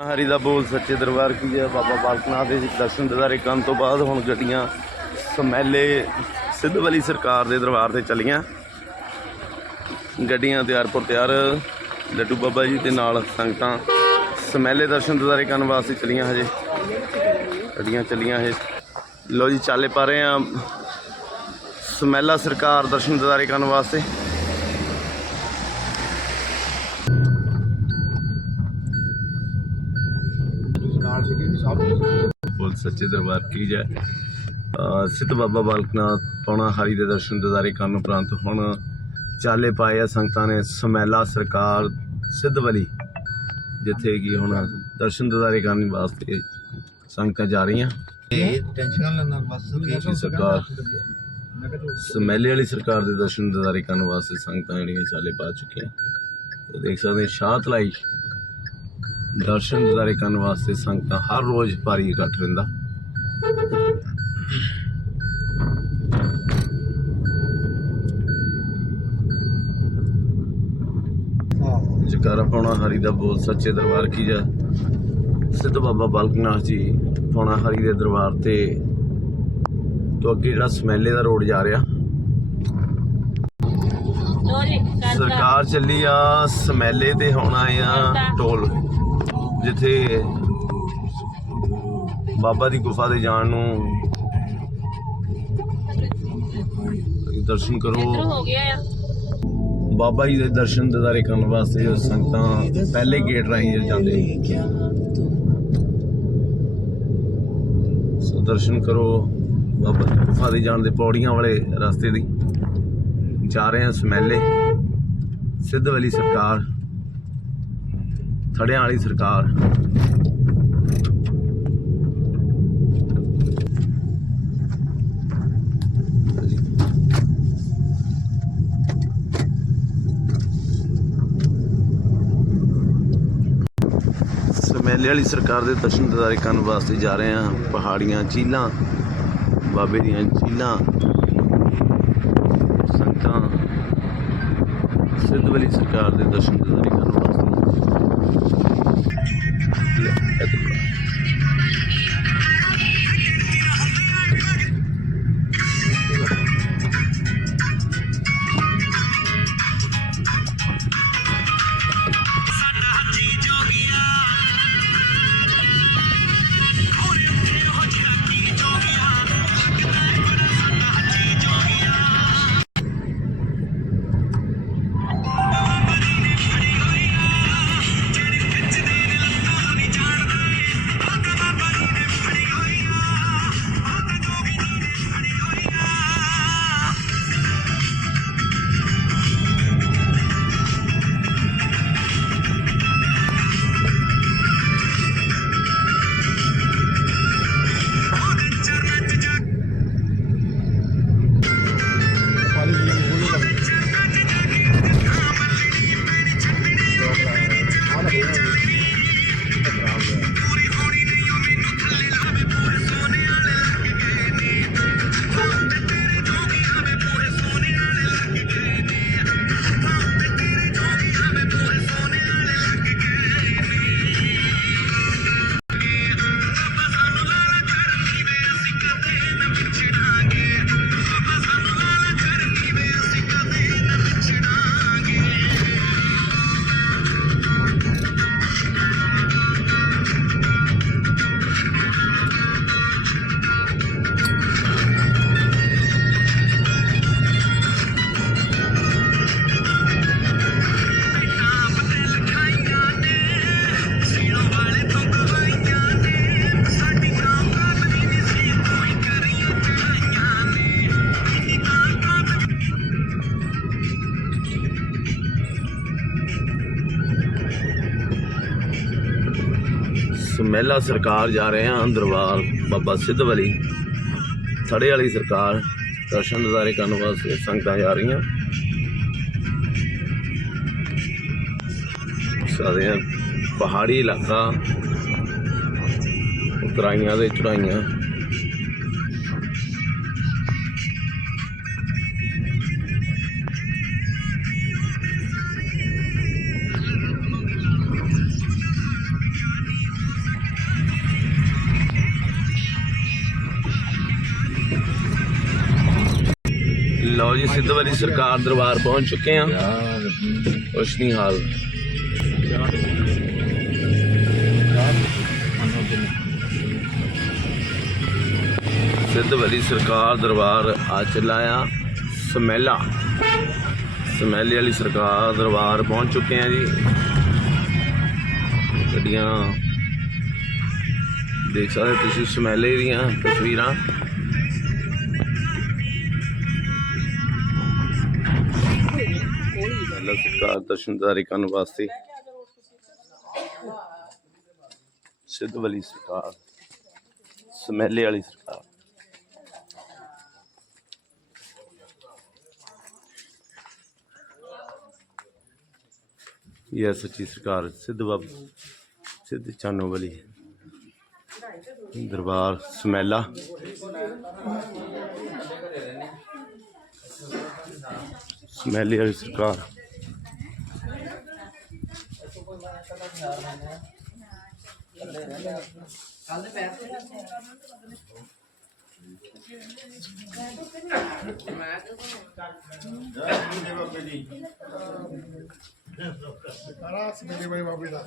ਹਰੀ ਦਾ ਬੋਲ ਸੱਚੇ ਦਰਬਾਰ ਕੀ ਹੈ? ਬਾਬਾ ਬਾਲਕਨਾਥ ਦੇ ਦਰਸ਼ਨ ਦਿਦਾਰੇ ਕਰਨ ਤੋਂ ਬਾਅਦ ਹੁਣ ਗੱਡੀਆਂ ਸਮੈਲੇ ਸਿੱਧ ਸਿੱਧਵਲੀ ਸਰਕਾਰ ਦੇ ਦਰਬਾਰ ਤੇ ਚਲੀਆਂ। ਗੱਡੀਆਂ ਤਿਆਰਪੁਰ ਤਿਆਰ, ਲੱਡੂ ਬਾਬਾ ਜੀ ਦੇ ਨਾਲ ਸੰਗਤਾਂ ਸਮੈਲੇ ਦਰਸ਼ਨ ਦਿਦਾਰੇ ਕਰਨ ਵਾਸਤੇ ਚਲੀਆਂ ਹਜੇ। ਗੱਡੀਆਂ ਚੱਲੀਆਂ ਇਹ ਲੋ ਜੀ, ਚਾਲੇ ਪਾ ਰਹੇ ਆ ਸਮੈਲਾ ਸਰਕਾਰ ਦਰਸ਼ਨ ਦਿਦਾਰੇ ਕਰਨ ਵਾਸਤੇ। ਸੱਚੇ ਦਰਬਾਰ ਕੀ ਜੈ। ਸਿੱਧ ਬਾਬਾ ਬਾਲਕਨਾਥ ਪੌਣਾ ਹਰੀ ਦੇ ਦਰਸ਼ਨ ਦਿਦਾਰੇ ਕਰਨ ਉਪਰੰਤ ਹੁਣ ਚਾਲੇ ਪਾਏ ਆ ਸੰਗਤਾਂ ਨੇ ਸਮੈਲਾ ਸਰਕਾਰ ਸਿੱਧਵਲੀ ਜਿੱਥੇ ਕਿ ਹੁਣ ਦਰਸ਼ਨ ਦਿਦਾਰੇ ਕਰਨ ਵਾਸਤੇ ਸੰਗਤਾਂ ਜਾ ਰਹੀਆਂ। ਟੈਨਸ਼ਨ ਲੈਣਾ ਬਸ ਕਿ ਸਰਕਾਰ ਸਮੈਲੇ ਵਾਲੀ ਸਰਕਾਰ ਦੇ ਦਰਸ਼ਨ ਦਿਦਾਰੇ ਕਰਨ ਵਾਸਤੇ ਸੰਗਤਾਂ ਜਿਹੜੀਆਂ ਚਾਲੇ ਪਾ ਚੁੱਕੀਆਂ। ਦੇਖ ਸਕਦੇ ਸ਼ਾਹ ਲਾਈ ਦਰਸ਼ਨ ਦਿਦਾਰੇ ਕਰਨ ਵਾਸਤੇ ਸੰਗਤਾਂ ਹਰ ਰੋਜ਼ ਭਾਰੀ ਇਕੱਠ ਰਹਿੰਦਾ। ਜਕਾਰਾ ਪਾਉਣਾ ਹਰੀ ਦਾ ਬੋਲ ਸੱਚੇ ਦਰਬਾਰ ਕੀ ਜਾ। ਸਿੱਧ ਬਾਬਾ ਬਾਲਕਨਾਥ ਜੀ ਪਾਉਣਾ ਹਰੀ ਦੇ ਦਰਬਾਰ ਤੇ। ਤੋਂ ਅੱਗੇ ਜਿਹੜਾ ਸਮੈਲੇ ਦਾ ਰੋਡ ਜਾ ਰਿਹਾ। ਸਰਕਾਰ ਚੱਲੀ ਆ ਸਮੈਲੇ ਤੇ ਹੁਣ ਆ ਟੋਲ ਜਿੱਥੇ ਬਾਬਾ ਦੀ ਗੁਫਾ ਦੇ ਜਾਣ ਨੂੰ ਦਰਸ਼ਨ ਕਰੋ। ਹੋ ਗਿਆ ਆ। ਬਾਬਾ ਜੀ ਦੇ ਦਰਸ਼ਨ ਦਿਦਾਰੇ ਕਰਨ ਵਾਸਤੇ ਜੋ ਸੰਗਤਾਂ ਪਹਿਲੇ ਗੇਟ ਰਾਹੀਂ ਜਾਂਦੇ ਸੋ ਦਰਸ਼ਨ ਕਰੋ ਬਾਬਾ ਦੀ ਗੁਫਾ ਦੇ ਜਾਣ ਦੇ ਪੌੜੀਆਂ ਵਾਲੇ ਰਸਤੇ ਦੀ। ਜਾ ਰਹੇ ਹਾਂ ਸਮੈਲੇ। ਸਿੱਧਵਲੀ ਸਰਕਾਰ। ਥੜਿਆਂ ਵਾਲੀ ਸਰਕਾਰ। ਸਮੈਲੇ ਵਾਲੀ ਸਰਕਾਰ ਦੇ ਦਰਸ਼ਨ ਦਿਦਾਰੇ ਕਰਨ ਵਾਸਤੇ ਜਾ ਰਹੇ ਹਾਂ। ਪਹਾੜੀਆਂ, ਝੀਲਾਂ, ਬਾਬੇ ਦੀਆਂ ਝੀਲਾਂ, ਸੰਗਤਾਂ। ਸਿੱਧਵਲੀ ਸਰਕਾਰ ਦੇ ਦਰਸ਼ਨ ਦਿਦਾਰੇ ਕਰਨ ਵਾਸਤੇ ਮਹਿਲਾ ਸਰਕਾਰ ਜਾ ਰਹੇ ਹਾਂ, ਦਰਬਾਰ ਬਾਬਾ ਸਿੱਧ ਸਿੱਧਵਲੀ ਥੜੇ ਵਾਲੀ ਸਰਕਾਰ, ਦਰਸ਼ਨ ਦਿਦਾਰੇ ਕਰਨ ਵਾਸਤੇ ਸੰਗਤਾਂ ਜਾ ਰਹੀਆਂ। ਸਾਰੇ ਪਹਾੜੀ ਇਲਾਕਾ, ਉਤਰਾਈਆਂ ਦੇ ਚੜਾਈਆਂ ਲਓ ਜੀ ਸਿੱਧੂ ਵਾਲੀ ਸਰਕਾਰ ਦਰਬਾਰ ਪਹੁੰਚ ਚੁੱਕੇ ਆ ਯਾਰ ਕੁਛ ਨਹੀਂ ਹਾਲ ਮਨੋ ਦਿਨ ਸਿੱਧੂ ਵਾਲੀ ਸਰਕਾਰ ਦਰਬਾਰ ਆ ਚੱਲਾ ਆ ਸਮੈਲਾ ਸਮੈਲੇ ਵਾਲੀ ਸਰਕਾਰ ਦਰਬਾਰ ਪਹੁੰਚ ਚੁੱਕੇ ਆ ਜੀ ਗੱਡੀਆਂ ਦੇਖ ਸਕਦੇ ਤੁਸੀਂ ਸਮੈਲੇ ਦੀਆਂ ਤਸਵੀਰਾਂ ਸਮੈਲਾ ਸਰਕਾਰ ਦਰਸ਼ਨਦਾਰੀ ਕਰਨ ਵਾਸਤੇ ਸਿੱਧੂ ਵਾਲੀ ਸਰਕਾਰ ਸਮੈਲੇ ਵਾਲੀ ਸਰਕਾਰ ਇਹ ਸੱਚੀ ਸਰਕਾਰ ਸਿੱਧ ਬਾਬਾ ਸਿੱਧ ਚਾਨੋ ਵਾਲੀ ਦਰਬਾਰ ਸਮੈਲਾ ਸਮੈਲੇ ਵਾਲੀ ਸਰਕਾਰ Aras, ਮੇਰੇ ਬਾਈ ਬਾਬੇ ਦਾ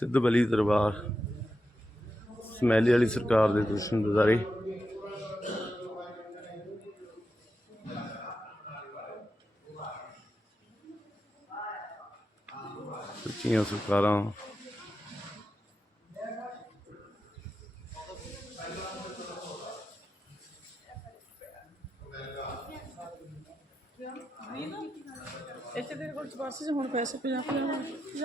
ਸਿੱਧ ਬਲੀ ਦਰਬਾਰ, ਸਮੈਲੇ ਵਾਲੀ ਸਰਕਾਰ ਦੇ ਦੁਸ਼ਮਣ ਦਜ਼ਾਰੇ ਸੱਚੀਆਂ ਸਰਕਾਰਾਂ ਇੱਥੇ ਤੇਰੇ ਕੋਲ ਚਪਾਸੀ ਹੁਣ ਪੈਸੇ 50 50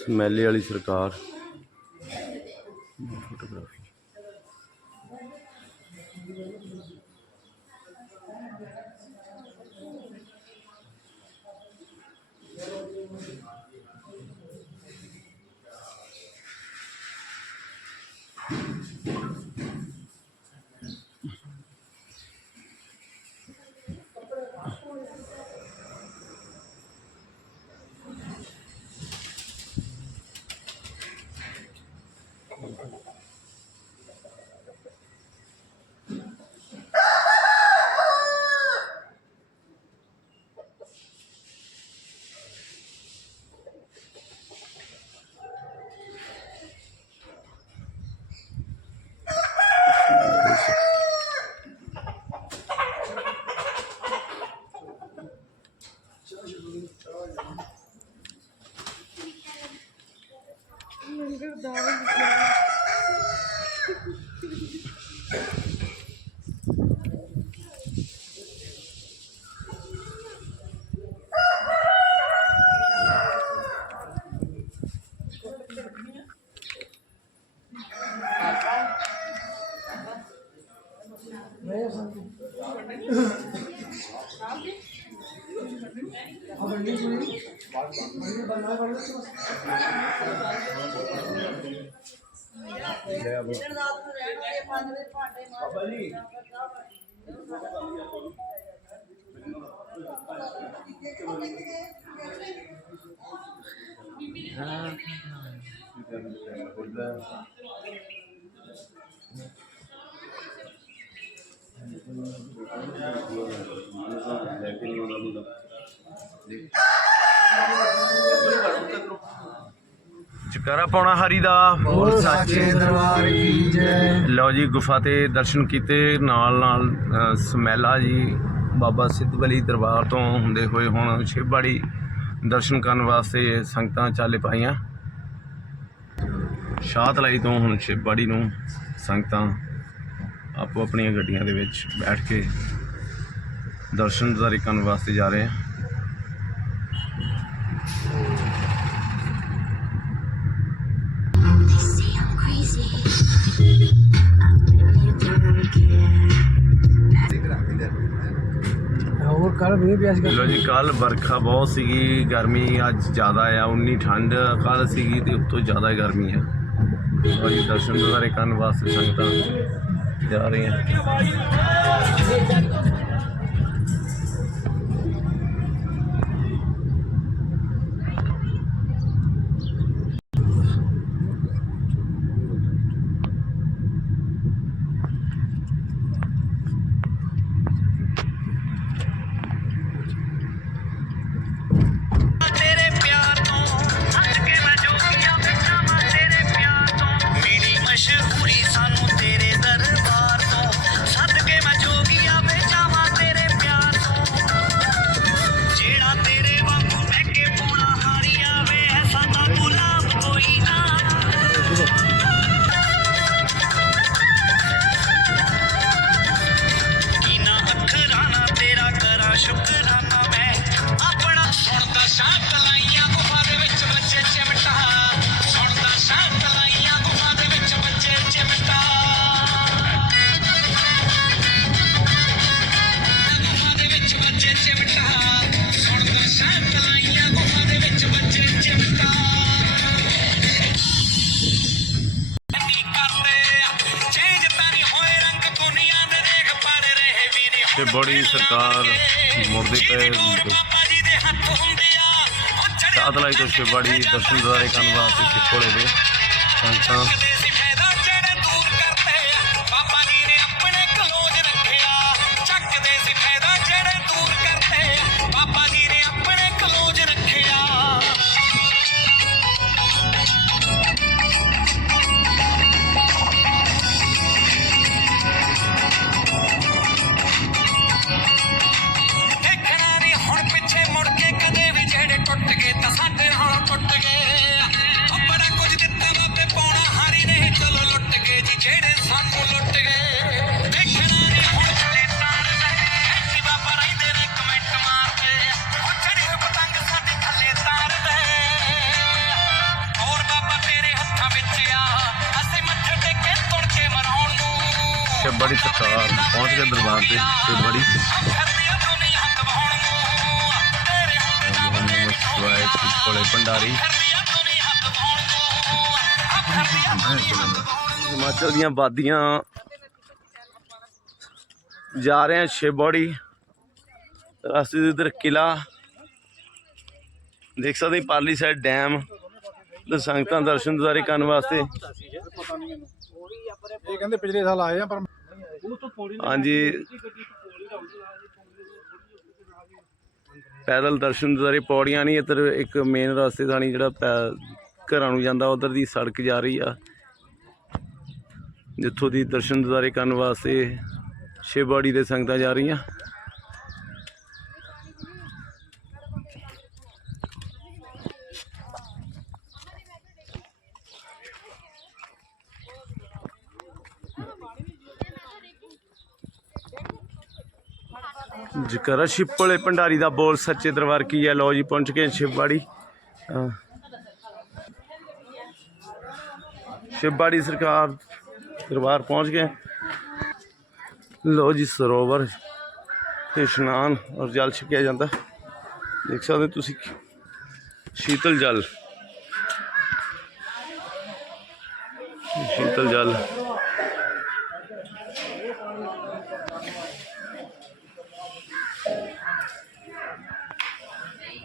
ਸਮੈਲੇ ਵਾਲੀ ਸਰਕਾਰ। ਫੋਟੋਗ੍ਰਾਫੀ। ہاں۔, ہاں۔, ہاں۔ ਚਕਾਰਾ ਪਾਉਣਾ ਹਰੀ ਦਾ। ਬੋਲ ਸਾਚੇ ਦਰਬਾਰ ਕੀ ਜੈ। ਲਓ ਜੀ ਗੁਫਾ ਤੇ ਦਰਸ਼ਨ ਕੀਤੇ। ਨਾਲ ਨਾਲ ਅ, ਸਮੈਲਾ ਜੀ ਬਾਬਾ ਸਿੱਧਵਲੀ ਦਰਬਾਰ ਤੋਂ ਹੁੰਦੇ ਹੋਏ ਹੁਣ ਸ਼ਿਵਬਾੜੀ ਦਰਸ਼ਨ ਕਰਨ ਵਾਸਤੇ ਸੰਗਤਾਂ ਚਾਲੇ ਪਾਈਆਂ। ਸ਼ਾਹਤਲਾਈ ਤੋਂ ਹੁਣ ਸ਼ਿਵਬਾੜੀ ਨੂੰ ਸੰਗਤਾਂ ਆਪੋ ਆਪਣੀਆਂ ਗੱਡੀਆਂ ਦੇ ਵਿੱਚ ਬੈਠ ਕੇ ਦਰਸ਼ਨ ਦਿਦਾਰੇ ਕਰਨ ਵਾਸਤੇ ਜਾ ਰਹੇ ਆ। ਹੋਰ ਕੱਲ ਵੀ ਲੋ ਜੀ ਕੱਲ ਵਰਖਾ ਬਹੁਤ ਸੀਗੀ, ਗਰਮੀ ਅੱਜ ਜ਼ਿਆਦਾ ਆ, ਉਨੀ ਠੰਡ। ਕੱਲ ਸੀਗੀ ਤੇ ਉਤੋਂ ਜ਼ਿਆਦਾ ਗਰਮੀ ਆ। ਔਰ ਇਹ ਦਰਸ਼ਨ ਦਿਦਾਰੇ ਕਰਨ ਵਾਸਤੇ ਸੰਗਤਾਂ ਜਾ ਰਹੀਆਂ। ਬੜੀ ਸਰਕਾਰ ਮੁੜਦੀ ਪਏ ਬਾਬਾ ਸਾਧਲਾਈ ਤੋਂ ਸ਼ਿਵਬਾੜੀ ਦਰਸ਼ਨ ਦਿਦਾਰੇ ਕਰਨ ਵਾਸਤੇ ਚਿੱਕੋਲੇ ਦੇ ਸੰਗਤਾਂ ਨੂੰ ਸ਼ਿਵਬਾੜੀ ਸਰਕਾਰ ਪਹੁੰਚ ਕੇ ਦਰਬਾਰ ਤੇ ਸ਼ਿਵਬਾੜੀ ਕਰਦੀਆਂ ਦੁਨੀਆ ਹੱਥ ਭੰਡਾਰੀ। ਹਿਮਾਚਲ ਦੀਆਂ ਵਾਦੀਆਂ ਜਾ ਰਹੇ ਹਾਂ ਸ਼ਿਵਬਾੜੀ ਰਸਤੇ ਦੇ ਉਧਰ ਕਿਲਾ। ਦੇਖ ਸਕਦੇ ਹੋ ਪਾਰਲੀ ਸਾਈਡ ਡੈਮ ਤੇ ਸੰਗਤਾਂ ਦਰਸ਼ਨ ਦਿਦਾਰੇ ਕਰਨ ਵਾਸਤੇ। ਇਹ ਕਹਿੰਦੇ ਪਿਛਲੇ ਸਾਲ ਆਏ ਆ, ਪਰ ਹਾਂਜੀ। ਪੈਦਲ ਦਰਸ਼ਨ ਦਿਦਾਰੇ ਪੌੜੀਆਂ ਨਹੀਂ ਇੱਧਰ ਇੱਕ ਮੇਨ ਰਸਤੇ ਥਾਣੀ ਜਿਹੜਾ ਘਰਾਂ ਨੂੰ ਜਾਂਦਾ ਉਧਰ ਦੀ ਸੜਕ ਜਾ ਰਹੀ ਆ। ਜਿੱਥੋਂ ਦੀ ਦਰਸ਼ਨ ਦਿਦਾਰੇ ਕਰਨ ਵਾਸਤੇ ਸ਼ਿਵਬਾੜੀ ਦੇ ਸੰਗਤਾਂ ਜਾ ਰਹੀਆਂ। ਜਕਰ ਸ਼ਿਪਲੇ ਭੰਡਾਰੀ ਦਾ ਬੋਲ ਸੱਚੇ ਦਰਬਾਰ ਕੀ ਹੈ? ਲੋ ਜੀ, ਪਹੁੰਚ ਗਏ ਸ਼ਿਵਬਾੜੀ। ਅਹ ਸ਼ਿਵਬਾੜੀ ਸਰਕਾਰ ਦਰਬਾਰ ਪਹੁੰਚ ਗਏ। ਲੋ ਜੀ, ਸਰੋਵਰ ਤੇ ਇਸ਼ਨਾਨ ਔਰ ਜਲ ਛਕਿਆ ਜਾਂਦਾ। ਦੇਖ ਸਕਦੇ ਹੋ ਤੁਸੀਂ ਸ਼ੀਤਲ ਜਲ। ਸ਼ੀਤਲ ਜਲ।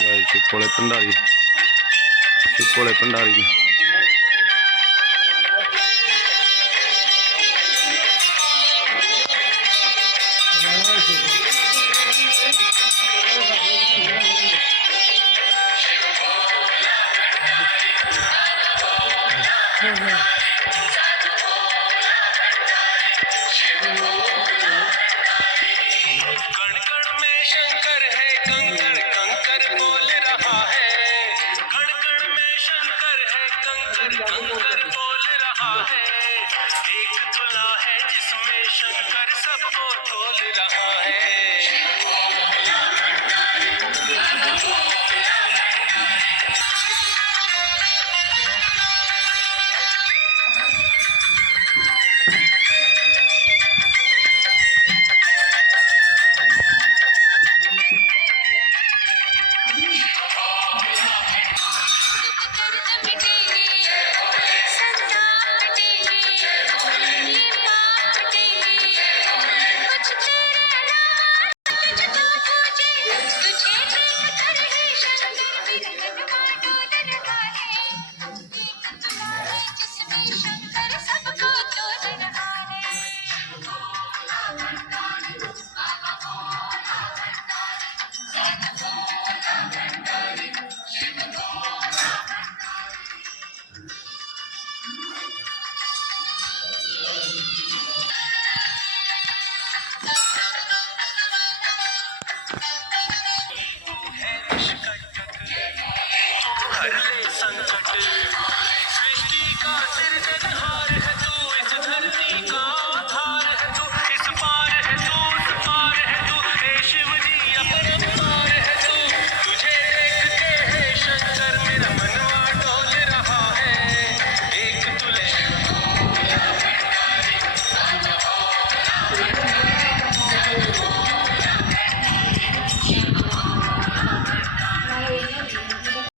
સુપોળે પંડારી સુપોળે પંડારી एक खुला है जिसमें शंकर सबको तोल रहा है